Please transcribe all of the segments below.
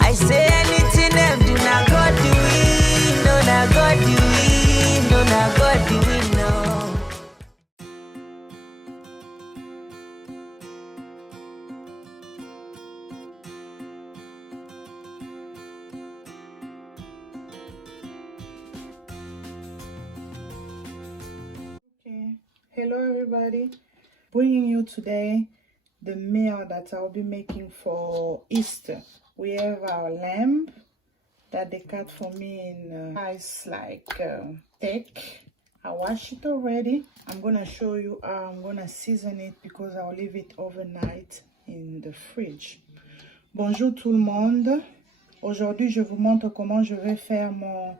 I say anything them do not God do it, no not God do it, no not God do it, no. Okay, hello everybody. Bringing you today the meal that I'll be making for Easter. We have our lamb that they cut for me in size like steak. I washed it already. I'm gonna show you how I'm gonna season it because I'll leave it overnight in the fridge. Bonjour tout le monde. Aujourd'hui, je vous montre comment je vais faire mon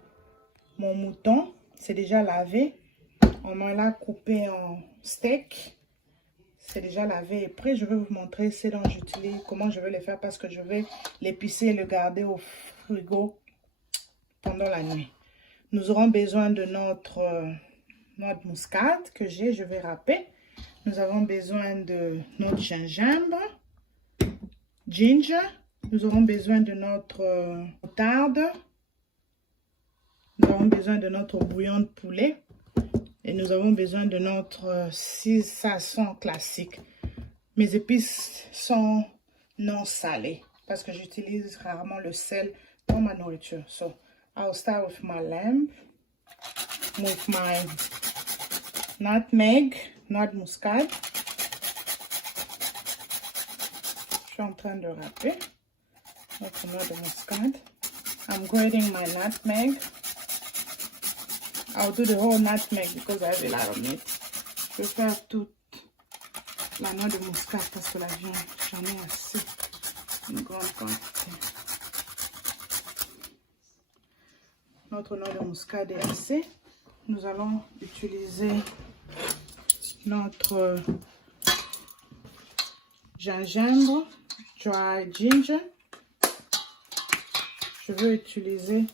mouton. C'est déjà lavé. On me l'a coupé en steak. C'est déjà lavé et prêt. Je vais vous montrer ce dont j'utilise, comment je vais le faire parce que je vais l'épicer et le garder au frigo pendant la nuit. Nous aurons besoin de notre noix de muscade que je vais râper. Nous avons besoin de notre gingembre, ginger. Nous aurons besoin de notre moutarde. Nous avons besoin de notre bouillon de poulet. Et nous avons besoin de notre sazon classique. Mes épices sont non salées parce que j'utilise rarement le sel dans ma nourriture. So, I'll start with my lamb, with my nutmeg, noix de muscade. Je suis en train de râper notre noix de muscade. I'm grating my nutmeg. I'll do the whole nutmeg because I have a lot of meat. Je vais faire toute la noix de muscade parce que la viande, j'en ai assez. Une grande quantité. Notre noix de muscade est assez. Nous allons utiliser notre gingembre, dry ginger. Je veux utiliser,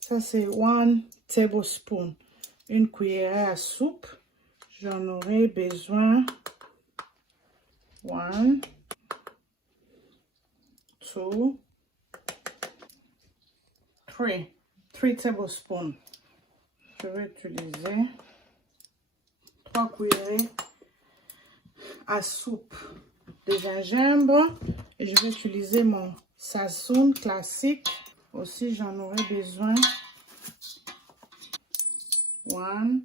ça c'est 1 tablespoon. Une cuillère à soupe. J'en aurai besoin 1, 2, 3 tablespoons. Je vais utiliser 3 cuillerées à soupe de gingembre et je vais utiliser mon sazon classique. Aussi, j'en aurai besoin 1,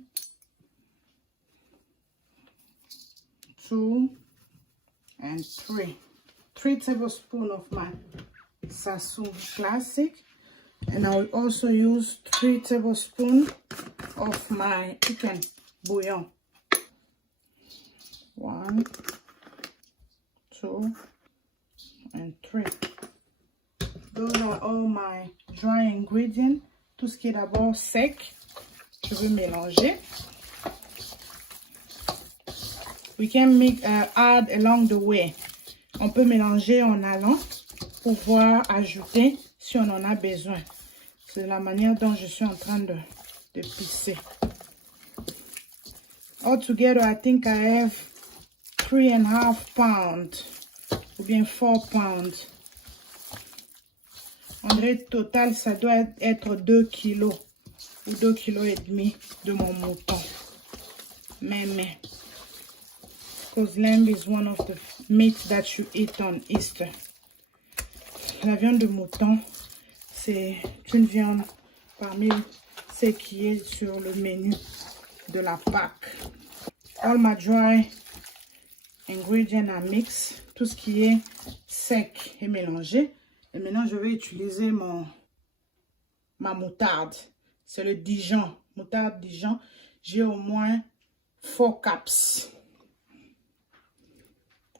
2, and 3 tablespoons of my sazon classic, and I will also use 3 tablespoons of my chicken bouillon. 1, 2, and 3. Those are all my dry ingredients. Tout ce qui est d'abord sec. Je vais mélanger. We can add along the way. On peut mélanger en allant pour pouvoir ajouter si on en a besoin. C'est la manière dont je suis en train de pisser. Altogether, I think I have 3.5 pounds ou bien 4 pounds. En vrai, total, ça doit être 2 kilos. Ou 2,5 kg de mon mouton. Mais, because lamb is one of the meat that you eat on Easter. La viande de mouton, c'est une viande parmi celles qui est sur le menu de la Pâque. All my dry ingredients are mixed. Tout ce qui est sec est mélangé. Et maintenant, je vais utiliser ma moutarde. C'est le Dijon, moutarde Dijon. J'ai au moins 4 cups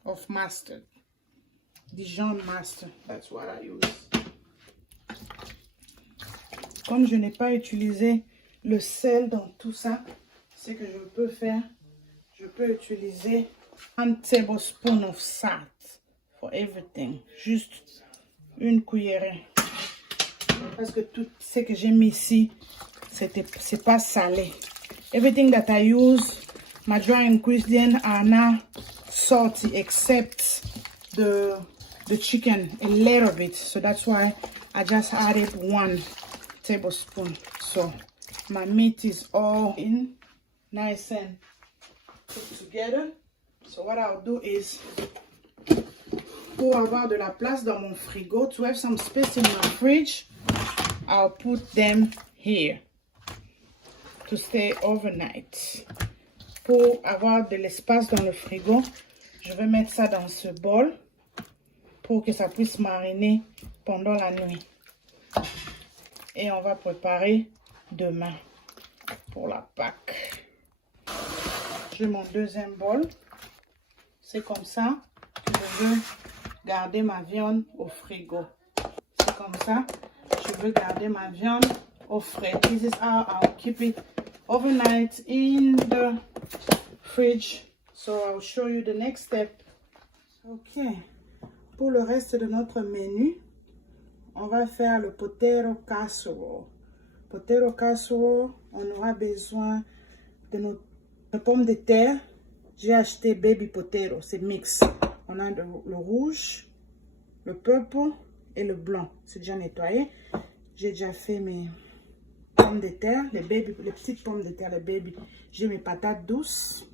of mustard. Dijon mustard, that's what I use. Comme je n'ai pas utilisé le sel dans tout ça, ce que je peux faire, je peux utiliser 1 tablespoon of salt for everything. Juste une cuillerée. Parce que tout ce que j'ai mis ici, c'est pas salé. Everything that I use, my dry ingredients are now salty except the chicken, a little bit. So that's why I just added 1 tablespoon. So my meat is all in, nice and put together. So what I'll do is, pour avoir de la place dans mon frigo, to have some space in my fridge, I'll put them here to stay overnight. Pour avoir de l'espace dans le frigo, je vais mettre ça dans ce bol pour que ça puisse mariner pendant la nuit. Et on va préparer demain pour la Pâques. J'ai mon deuxième bol. C'est comme ça que je veux garder ma viande au frigo. C'est comme ça que je veux garder ma viande au frais. This is how I'll keep it overnight in the fridge. So I'll show you the next step. Ok. Pour le reste de notre menu, on va faire le potato casserole. Potato casserole, on aura besoin de nos pommes de terre. J'ai acheté baby potato, c'est mix. On a le rouge, le purple et le blanc. C'est déjà nettoyé. J'ai déjà fait mes pommes de terre, les petites pommes de terre, les baby. J'ai mes patates douces.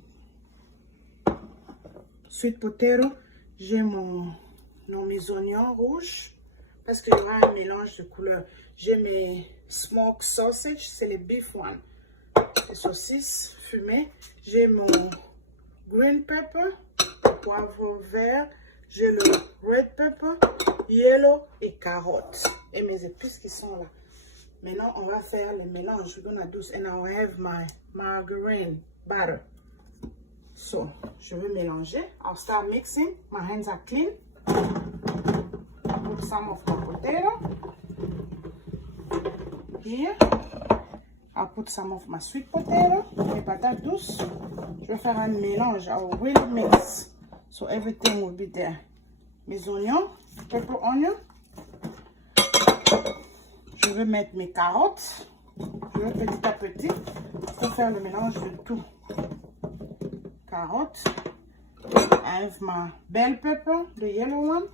Sweet potato, j'ai mes oignons rouges parce qu'il y aura un mélange de couleurs. J'ai mes smoked sausage, c'est les beef one, les saucisses fumées. J'ai mon green pepper, poivre vert. J'ai le red pepper, yellow et carottes. Et mes épices qui sont là. Maintenant, on va faire le mélange. We're gonna do, and I'll have my margarine butter. So, je vais mélanger. I'll start mixing. My hands are clean. Put some of my potato here. I'll put some of my sweet potato, mes patates douces. Je vais faire un mélange. I will really mix. So everything will be there. Mes oignons, purple onion. Je vais mettre mes carottes. Je vais petit à petit pour faire le mélange de tout. Carottes. I have my bell pepper, the yellow one.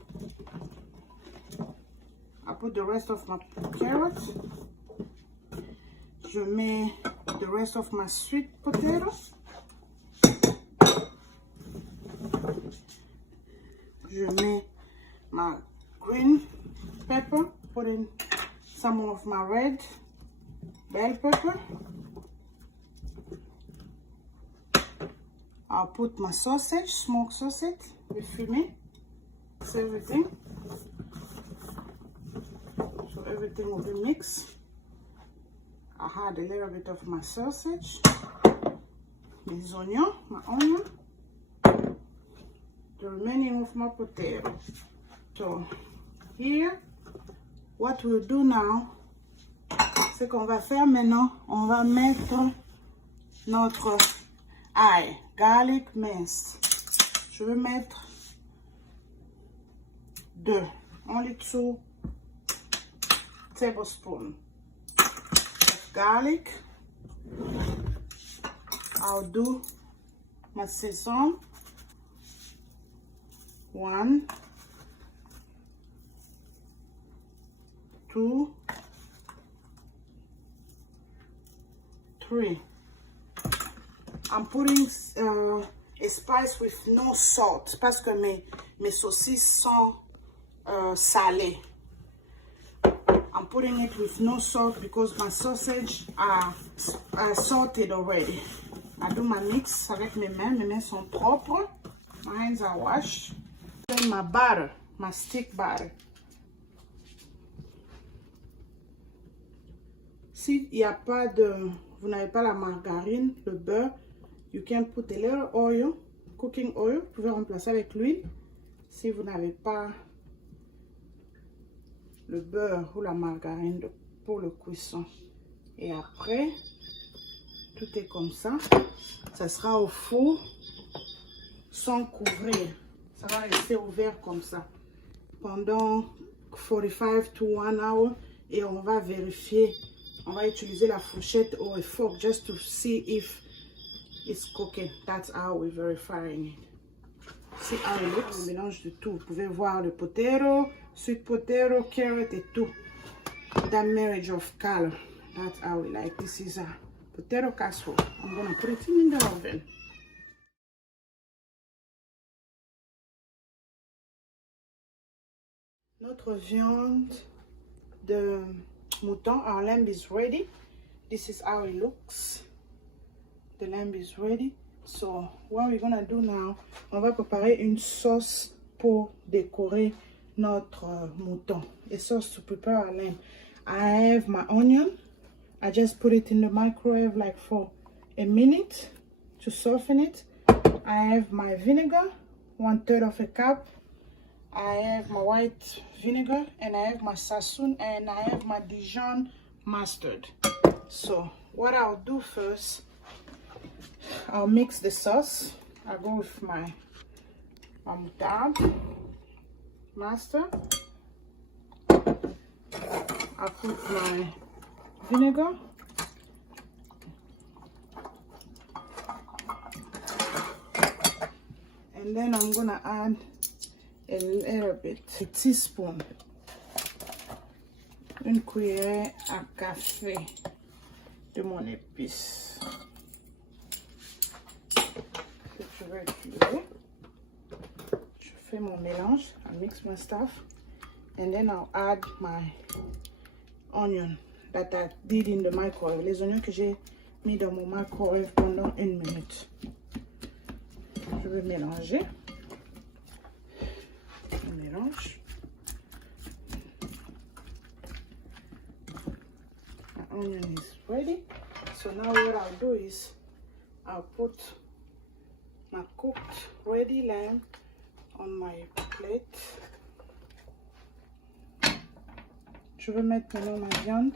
I put the rest of my carrots. Je mets the rest of my sweet potatoes. Je mets my green pepper. Put in some of my red bell pepper. I'll put my sausage, smoked sausage with fumé. That's everything. So everything will be mixed. I had a little bit of my sausage, mes oignons, my onion, the remaining of my potato. So here, what we'll do now, c'est qu'on va faire maintenant, on va mettre notre ail, garlic minced. Je vais mettre 2, only 2 tablespoons of garlic. I'll do my sesame. 1, 2, 3. I'm putting a spice with no salt parce que mes saucisses sont salées. I'm putting it with no salt because my sausage are salted already. I do my mix avec mes mains sont propres. My hands are washed. Then my butter, my stick butter. Si il y a pas de, vous n'avez pas la margarine, le beurre, you can put a little oil, cooking oil. Vous pouvez remplacer avec l'huile. Si vous n'avez pas le beurre ou la margarine pour le cuisson. Et après, tout est comme ça. Ça sera au four sans couvrir. Ça va rester ouvert comme ça pendant 45 to 1 hour. Et on va vérifier. On va utiliser la fourchette ou a fork just to see if it's cooking. That's how we're verifying it. See how it looks. Un mélange de tout. Vous pouvez voir le potato, sweet potato, carrot et tout. that marriage of color. That's how we like. This is a potato casserole. I'm gonna put it in the oven. Notre viande de mouton, our lamb is ready. This is how it looks. The lamb is ready. So what we're gonna do now, on va préparer une sauce pour décorer notre mouton. A sauce to prepare our lamb. I have my onion. I just put it in the microwave like for a minute to soften it. I have my vinegar, 1/3 of a cup. I have my white vinegar, and I have my sassoon, and I have my Dijon mustard. So what I'll do first, I'll mix the sauce. I'll go with my moutarde, mustard. I'll put my vinegar. And then I'm gonna add a little bit, a teaspoon, une cuillère à café de mon épice. Je vais utiliser. Je fais mon mélange. I mix my stuff, and then I'll add my onion that I did in the microwave. Les oignons que j'ai mis dans mon microwave pendant 1 minute. Je vais mélanger. Je mélange. My onion is ready. So now what I'll do is I'll put my cooked ready lamb on my plate. Je vais mettre maintenant ma viande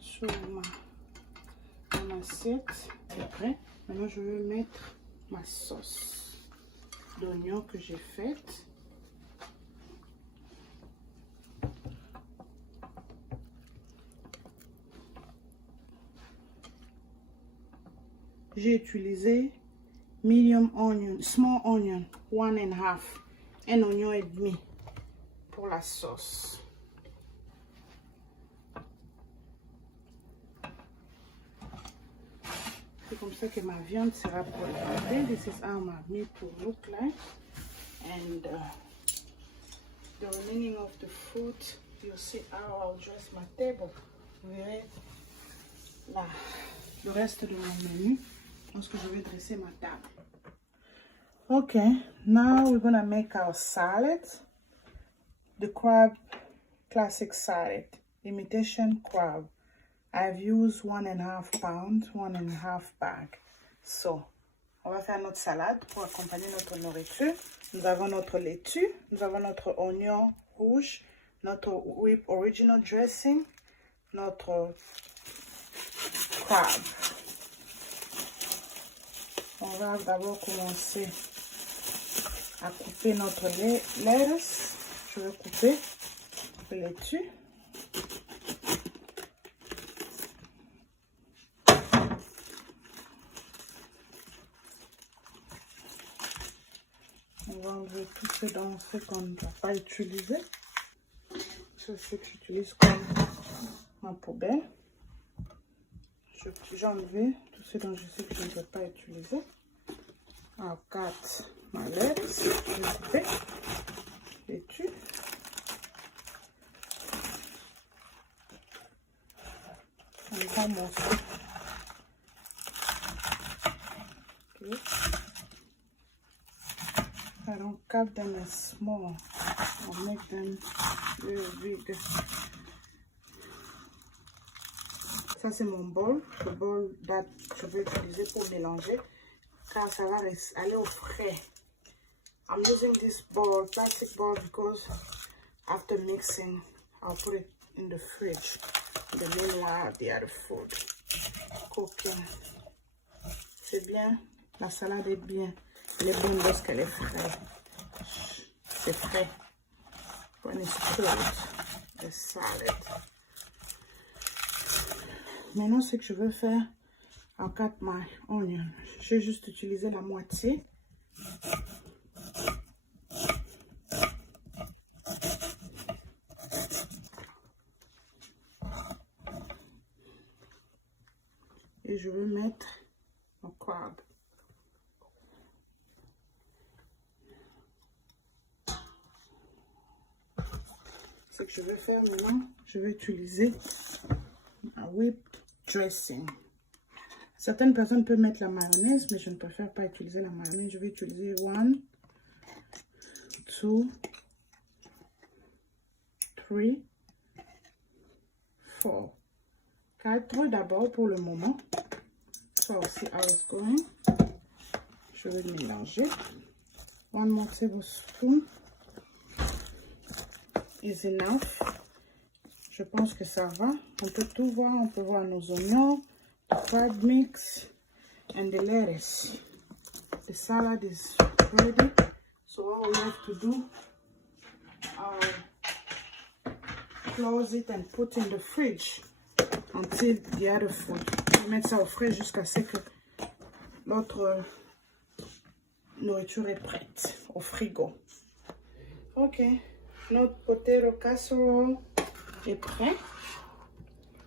sur mon assiette. C'est prêt. Maintenant je vais mettre ma sauce d'oignon que j'ai faite. J'ai utilisé medium onion, small onion, 1/2, un oignon et demi pour la sauce. C'est comme ça que ma viande sera présentée. This is how my meat will look like. And the remaining of the food, you'll see how I'll dress my table. Vous verrez là, le reste de mon menu lorsque je vais dresser ma table. Okay, now we're gonna make our salad. The crab classic salad, imitation crab. I've used 1/2 pound, 1/2 bag. So, on va faire notre salade pour accompagner notre nourriture. Nous avons notre laitue, nous avons notre oignon rouge, notre whip original dressing, notre crab. On va d'abord commencer à couper notre lettuce. Je vais couper le laitue. On va enlever tout ce qu'on ne va pas utiliser. C'est ce que j'utilise comme ma poubelle. J'ai enlevé tout ce dont je sais que je ne vais pas utiliser. I'll cut my lettuce. Je vais couper laitue. Un grand morceau. Okay. I don't cut them as small. I'll make them very big. Ça c'est mon bol, le bol that je vais utiliser pour mélanger, car ça va aller au frais. I'm using this bowl, plastic bowl, because after mixing, I'll put it in the fridge. The meanwhile, the other food cooking. C'est bien, la salade est bien. Elle est bonne lorsqu'elle est fraîche. C'est frais. When it's cold, the salad. Maintenant, ce que je veux faire, I'll cut my onion. Je vais juste utiliser la moitié. et je vais mettre mon crab. Ce que je vais faire maintenant, je vais utiliser un whipped dressing. Certaines personnes peuvent mettre la mayonnaise, mais je ne préfère pas utiliser la mayonnaise. Je vais utiliser 1, 2, 3, 4. 4 d'abord pour le moment. So, see how it's going. Je vais mélanger. 1 more tablespoon is enough. Je pense que ça va. On peut tout voir. On peut voir nos oignons, the crab mix, and the lettuce. The salad is ready. So all we have to do, close it and put in the fridge until the other food. Je vais mettre ça au frais jusqu'à ce que l'autre nourriture est prête au frigo. Ok, notre potato casserole est prêt.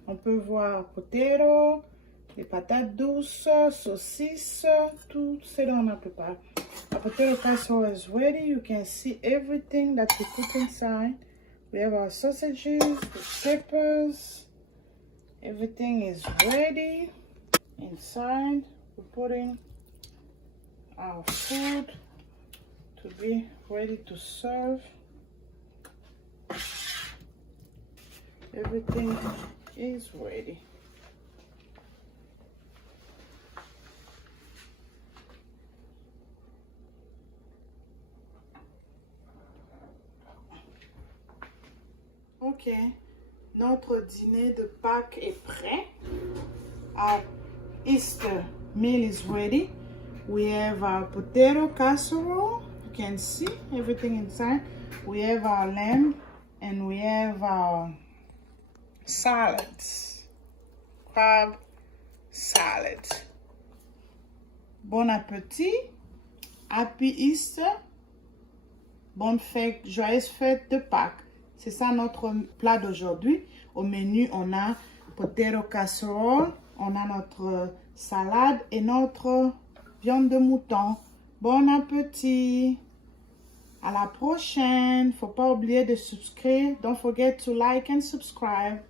On peut voir potato, les patates douces, saucisses, tout c'est dans la plupart. The potato casserole is ready. You can see everything that we put inside. We have our sausages, the peppers. Everything is ready. Inside, we're putting our food to be ready to serve. Everything is ready. Ok, notre dîner de Pâques est prêt. Our Easter meal is ready. We have our potato casserole. You can see everything inside. We have our lamb and we have our salads. Crab salad. Bon appétit. Happy Easter. Bonne fête, joyeuse fête de Pâques. C'est ça notre plat d'aujourd'hui. Au menu, on a potato casserole, on a notre salade et notre viande de mouton. Bon appétit! À la prochaine! Faut pas oublier de subscrire. Don't forget to like and subscribe.